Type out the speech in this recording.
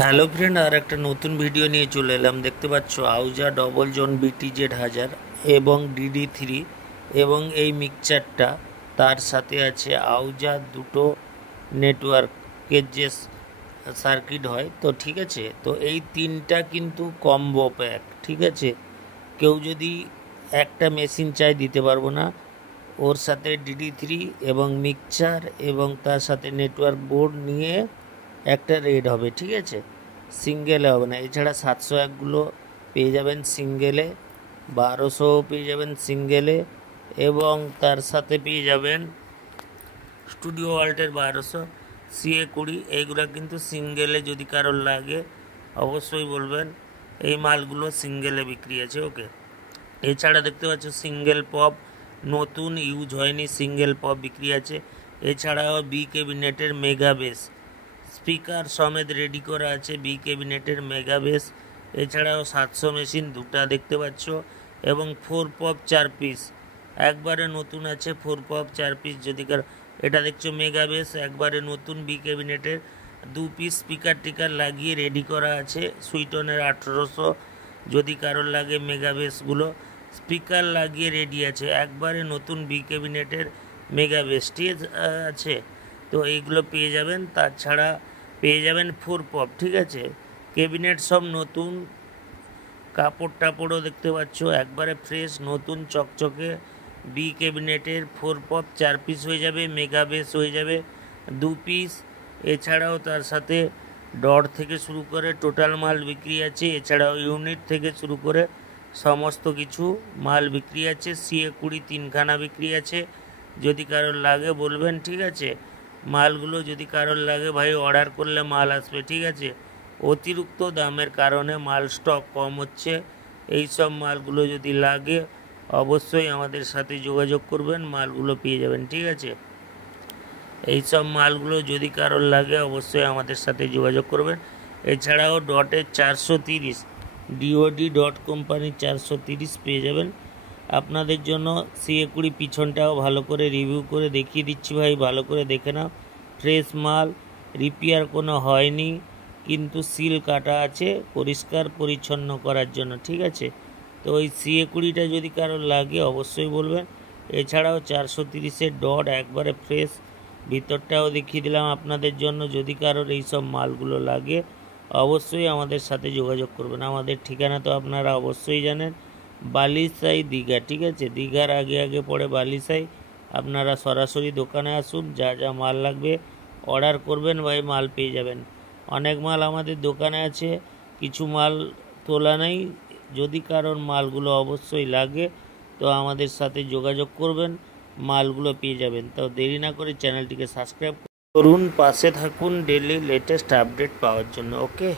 Hello friend, আর একটা নতুন video নিয়ে চলে এলাম। দেখতে পাচ্ছ আউজা ডবল জোন BTZ1000 এবং DD3 এবং এই মিক্সচারটা, তার সাথে আছে আউজা দুটো নেটওয়ার্কের যে সার্কিট হয়। তো ঠিক আছে, তো এই তিনটা কিন্তু কম্বো প্যাক। ঠিক আছে, কেউ যদি একটা মেশিন চাই দিতে পারবো না, ওর সাথে DD3 এবং মিক্সচার এবং তার সাথে নেটওয়ার্ক বোর্ড নিয়ে একটা রেড হবে। ঠিক আছে, সিঙ্গেলে হবে না। এছাড়া 701গুলো পেয়ে যাবেন সিঙ্গেলে, 1200 পেয়ে যাবেন সিঙ্গেলে, এবং তার সাথে পেয়ে যাবেন স্টুডিও ওয়াল্টের 1200, CA20। এইগুলো কিন্তু সিঙ্গেলে যদি কারোর লাগে অবশ্যই বলবেন। এই মালগুলো সিঙ্গেলে বিক্রি আছে। ওকে, এছাড়া দেখতে পাচ্ছ সিঙ্গেল পপ, নতুন ইউজ হয়নি সিঙ্গেল পপ বিক্রি আছে। এছাড়াও বি ক্যাবিনেটের মেগা বেস স্পিকার সমেত রেডি করা আছে, বি ক্যাবিনেটের মেগা বেস। এছাড়াও 700 মেশিন দুটা দেখতে পাচ্ছ, এবং 4 পপ 4 পিস একবারে নতুন আছে। 4 পপ 4 পিস যদি এটা দেখছো মেগা বেস একবারে নতুন, বি ক্যাবিনেটের 2 পিস স্পিকার টিকার লাগিয়ে রেডি করা আছে। সুইটনের 1800 যদি কারোর লাগে মেগা বেসগুলো স্পিকার লাগিয়ে রেডি আছে, একবারে নতুন বি ক্যাবিনেটের মেগা বেস। ঠিক আছে, তো এইগুলো পেয়ে যাবেন। তাছাড়া পেয়ে যাবেন 4 পপ। ঠিক আছে, ক্যাবিনেট সব নতুন, কাপড় টাপড়ও দেখতে পাচ্ছ একবারে ফ্রেশ নতুন চকচকে। বি ক্যাবিনেটের 4 পপ 4 পিস হয়ে যাবে, মেগা বেস হয়ে যাবে 2 পিস। এছাড়াও তার সাথে ডট থেকে শুরু করে টোটাল মাল বিক্রি আছে। এছাড়াও ইউনিট থেকে শুরু করে সমস্ত কিছু মাল বিক্রি আছে। CA20 3খানা বিক্রি আছে, যদি কারোর লাগে বলবেন। ঠিক আছে, মালগুলো যদি কারোর লাগে ভাই অর্ডার করলে মাল আসবে। ঠিক আছে, অতিরিক্ত দামের কারণে মাল স্টক কম হচ্ছে। এই সব মালগুলো যদি লাগে অবশ্যই আমাদের সাথে যোগাযোগ করবেন, মালগুলো পেয়ে যাবেন। ঠিক আছে, এই সব মালগুলো যদি কারোর লাগে অবশ্যই আমাদের সাথে যোগাযোগ করবেন। এছাড়াও ডটের 430 DOD ডট কোম্পানির 430 পেয়ে যাবেন আপনাদের জন্য। CA20 পিছনটাও ভালো করে রিভিউ করে দেখিয়ে দিচ্ছি ভাই, ভালো করে দেখে নাও। ফ্রেশ মাল, রিপেয়ার কোনো হয়নি, কিন্তু সিল কাটা আছে পরিষ্কার পরিচ্ছন্ন করার জন্য। ঠিক আছে, তো ওই CA20টা যদি কারোর লাগে অবশ্যই বলবেন। এছাড়াও 430-এর ডট একবারে ফ্রেশ, ভিতরটাও দেখিয়ে দিলাম আপনাদের জন্য। যদি কারোর এইসব মালগুলো লাগে অবশ্যই আমাদের সাথে যোগাযোগ করবেন। আমাদের ঠিকানা তো আপনারা অবশ্যই জানেন, বালিসাই দীঘা। ঠিক আছে, দীঘার আগে আগে পড়ে বালিসাই। আপনারা সরাসরি দোকানে আসুন, যা যা মাল লাগবে অর্ডার করবেন ভাই, মাল পেয়ে যাবেন। অনেক মাল আমাদের দোকানে আছে, কিছু মাল তোলা নেই। যদি কারোর মালগুলো অবশ্যই লাগে তো আমাদের সাথে যোগাযোগ করবেন, মালগুলো পেয়ে যাবেন। তো দেরি না করে চ্যানেলটিকে সাবস্ক্রাইব করুন, পাশে থাকুন ডেইলি লেটেস্ট আপডেট পাওয়ার জন্য। ওকে।